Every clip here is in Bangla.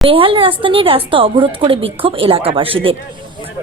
বেহাল রাস্তা নিয়ে রাস্তা অবরোধ করে বিক্ষোভ এলাকাবাসীদের।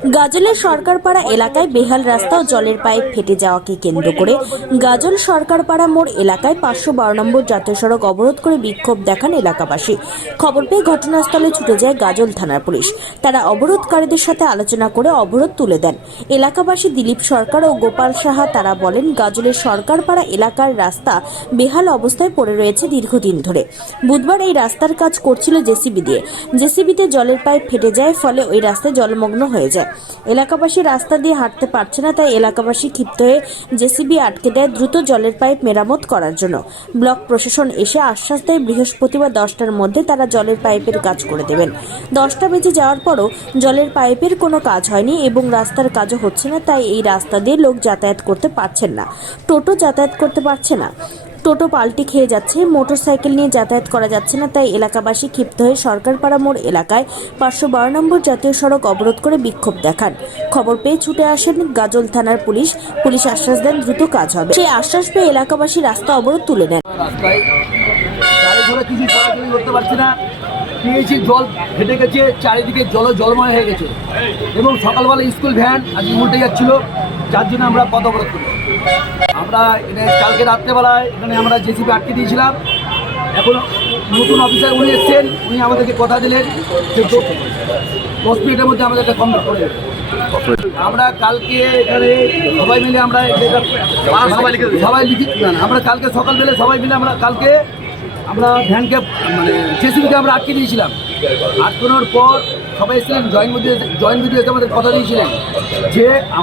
গাজলের সরকারপাড়া এলাকায় বেহাল রাস্তা ও জলের পাইপ ফেটে যাওয়াকে কেন্দ্র করে গাজল সরকারপাড়া মোড় এলাকায় পাঁচশো বারো নম্বর জাতীয় সড়ক অবরোধ করে বিক্ষোভ দেখান এলাকাবাসী। খবর পেয়ে ঘটনাস্থলে ছুটে যায় গাজল থানার পুলিশ। তারা অবরোধকারীদের সাথে আলোচনা করে অবরোধ তুলে দেন। এলাকাবাসী দিলীপ সরকার ও গোপাল সাহা, তারা বলেন, গাজলের সরকারপাড়া এলাকার রাস্তা বেহাল অবস্থায় পড়ে রয়েছে দীর্ঘদিন ধরে। বুধবার এই রাস্তার কাজ করছিল জেসিবি দিয়ে। জেসিবিতে জলের পাইপ ফেটে যায়, ফলে ওই রাস্তায় জলমগ্ন হয়ে যায়। এলাকাবাসী রাস্তা দিয়ে হাঁটতে পারছে না, তাই এলাকাবাসী ক্ষিপ্ত হয়ে জেসিবি আটকে দেয় দ্রুত জলের পাইপ মেরামত করার জন্য। ব্লক প্রশাসন এসে আশ্বাস দেয়, বৃহস্পতিবার দশটার মধ্যে তারা জলের পাইপের কাজ করে দেবেন। দশটা বেজে যাওয়ার পরও জলের পাইপের কোনো কাজ হয়নি এবং রাস্তার কাজও হচ্ছে না, তাই এই রাস্তা দিয়ে লোক যাতায়াত করতে পারছেন না। টোটো যাতায়াত করতে পারছে না। টোটো পাল্টি খেয়ে যাচ্ছে। মোটরসাইকেল নিয়ে যাতায়াত করা যাচ্ছে না, তাই এলাকাবাসী ক্ষিপ্ত হয়ে সরকারপাড়া মোড় এলাকায় পাঁচশো বারো নম্বর জাতীয় সড়ক অবরোধ করে বিক্ষোভ দেখান। খবর পেয়ে ছুটে আসেন গাজল থানার পুলিশ। পুলিশ আশ্বাস দেন, দ্রুত কাজ হবে। সেই আশ্বাস পেয়ে এলাকাবাসী রাস্তা অবরোধ তুলে নেন। পেয়েছি জল ফেটে গেছে, চারিদিকে জল জলময় হয়ে গেছে। এবং সকালবেলা স্কুল ভ্যান আজকে উল্টে যাচ্ছিল। যার জন্য আমরা পথ অবরোধ করি আমরা এখানে কালকে রাত্রেবেলায় এখানে আমরা জেসিপি আটকে দিয়েছিলাম। এখন নতুন অফিসার উনি এসছেন উনি আমাদেরকে কথা দিলেন যে দশ মিনিটের মধ্যে আমাদের একটা কমপ্লিট করে আমরা কালকে এখানে সবাই মিলে আমরা সবাই লিখি আমরা কালকে সকালবেলা সবাই মিলে আমরা কালকে আমরা ভ্যানকে মানে জেসিবিকে আমরা আটকে দিয়েছিলাম। আটকানোর পর সবাই এসেছিলেন জয়েন্ট বুদ্ধি জয়েন্ট আমাদের কথা দিয়েছিলেন যে